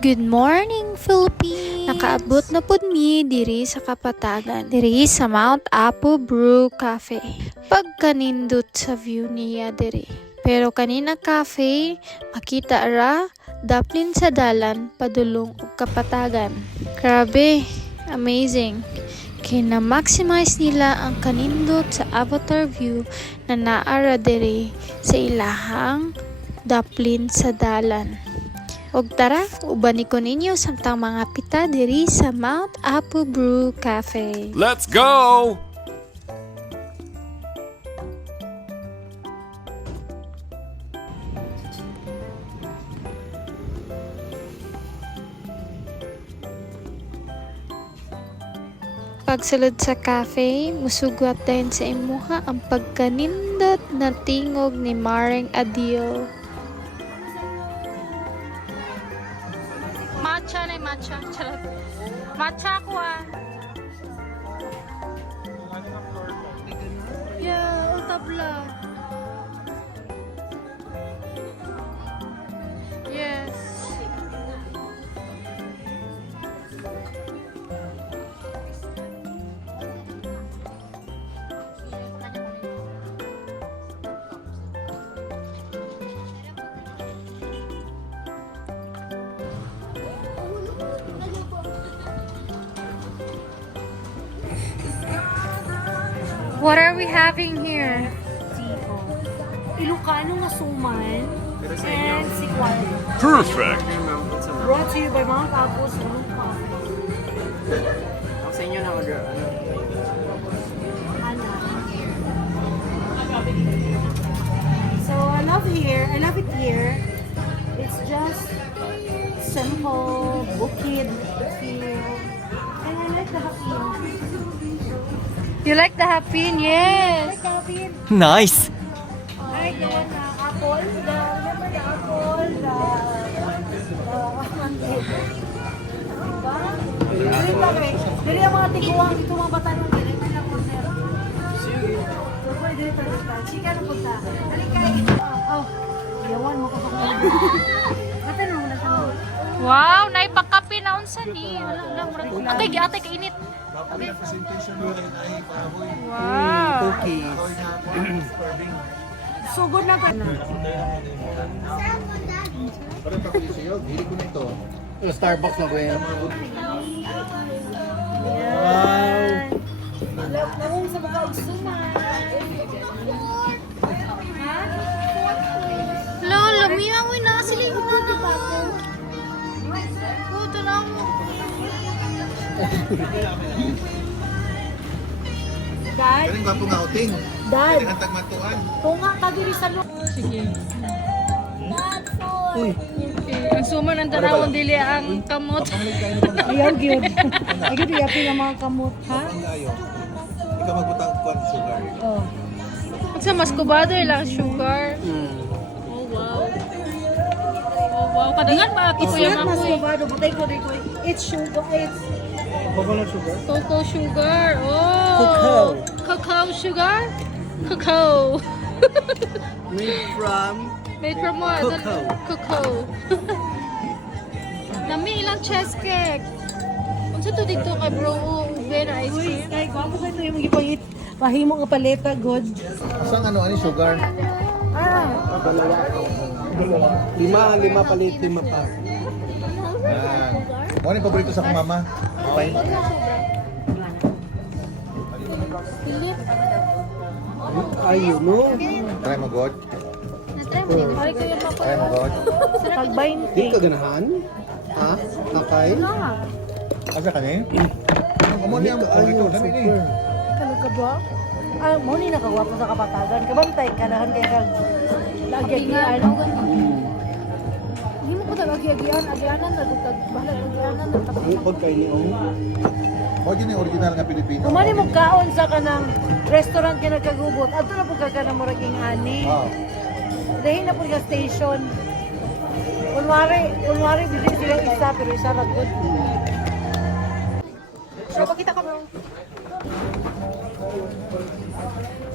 Good morning, Philippines! Nakaabot na pud mi diri sa Kapatagan, diri sa Mount Apo Brew Cafe. Pagkanindot sa view niya diri. Pero kanina cafe, makita ra, daplin sa dalan, padulong ug Kapatagan. Grabe, amazing. Kina-maximize nila ang kanindot sa avatar view na naara diri sa ilahang daplin sa dalan. Og tara, ubani ko ninyo samtang mga pita diri sa Mount Apo Brew Cafe. Let's go! Pagsulod sa cafe, musugwat din sa imuha ang pagkanindot na tingog ni Maring Adil. Matcha na matcha. Charot. Matcha ko ah. Yeah, tabla. Yes. What are we having here? Ilocano nga suman and sikwal. Perfect! Brought to you by Mount Apo's Brew Cafe. Ako sa inyo na order. Ana. So I love it here. It's just simple, bukid feel. And I like the hapin. You like the hapin? Yes. The hapin. Nice! I like the one na apple. Remember the apple? Diba? Dili ba kay? Dili ang mga tiguang dito mga bata nung dili lang ko sir. Sige. So pwede dito dito. Chika na punta. Dali kay. Oh. Yawan mo ko pa. Ate nung na sa. Wow, naipakapi na unsa ni. Ate kainit. Wow. Cookies. Sugod na ka. Starbucks na ba yan? Wow. Nawong sa mga usuman. Lolo, miyawi na sila yung mga Puto na mo. Dad, Galing ba pong outing? Dad, Ang tagmatuan. tunga ka diri sa lo. Uy! Ang suman ng tanawon dili ang kamot. Ayaw gyud. Ay gyud yapi nga mga kamot, ha? Ang layo. Ikaw magbutang kuan sugar. Oh. Sa mas kubado lang sugar. Mm. Oh wow. Oh wow, kadangan pa ako It's yung not mas ako. mabado, butay ko dito. It's sugar, it's Cocoa sugar. Oh. Cocoa. Cocoa sugar? Cocoa. Made Made from from what? Cocoa. Cocoa. Nami ilang chess cake. Unsa to dito kay bro? Ube na ice Uy, cream. kay gwapo ka ito yung gipangit. Mahimo nga paleta, good. Saan ano sugar? Ah, Lima palit, lima pa. Ah. Ano yung paborito sa akong mama? Fine. Ayaw mo. Try mo God. ay kayo pa Try mo God. pag Di ka ganahan? Ha? Akay? Asa ka ni? Amo niya ang paborito. Dami ni. Kalo ka ba? Ah, mo ni nakagwapo sa Kapatagan. Kabantay kanahan kay kag lagi-agian. Hindi mo ko lagi-agian, agianan na dutag bahala agianan na tapos. Pag kayo ni Ong. Mo din yung original nga Pilipino. Kumani mo kaon sa kanang restaurant ka nagkagubot. Ato na po ka ka na muraging ani. Ah. Dahil na po ka station. Kunwari, bili sila isa, pero isa lang good. So, pakita ka bro.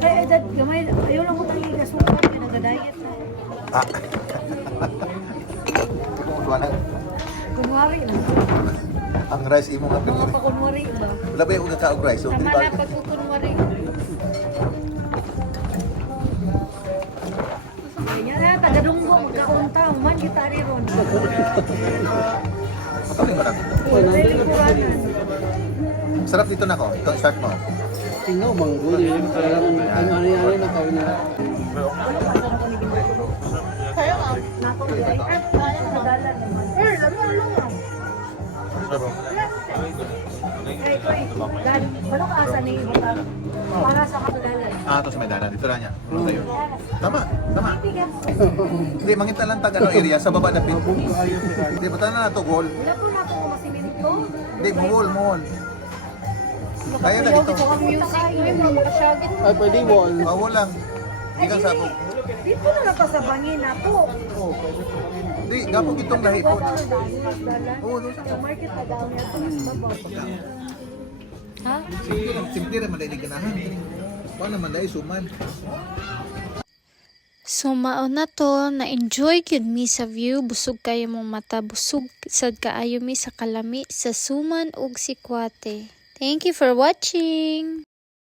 Ay, dad, gamay, ayaw lang mo tayo ikasukan, pinag-diet na. Kung wala. Kunwari, kunwari na. Ang rice imo nga Mga pinili. pakunwari ba? Wala ba yung kakaog rice? So, Tama di ba? na pagkukunwari. Ganyan na, tagadunggo, magkakunta. Man, kita rin ron. Patuloy mo lang. Pwede kuranan. Sarap dito na ko. Ito, start mo. Tingnan mo, manggol eh. Parang ano na kawin na. Nakulay. Ay, nagala naman. Lalo. Ay, Dan, ano ka asa ni Ibutan? Para sa katulalan. Tapos may dala. Dito na niya. Ano tayo? Tama. Hindi, mangita lang tag ano area sa baba na pin. Hindi, bata na to goal. Wala po na ako masiminito. Hindi, mohol. Kaya na dito. Ang music, ay, mga makasyagit. Ay, pwede wall. Mohol lang. Hindi kang sabog. Dito na lang pa sa bangin ako. Hindi, gapog itong lahipon. Oo, doon Sa market na daw niya ito. Mas babaw. Ha? Simple naman dahil ganahan. Paano naman dahil suman? So mao na to, na-enjoy gyud mi sa view, busog kayo mong mata, busog sad kaayo mi sa kalami sa Suman ug Sikwate. Thank you for watching!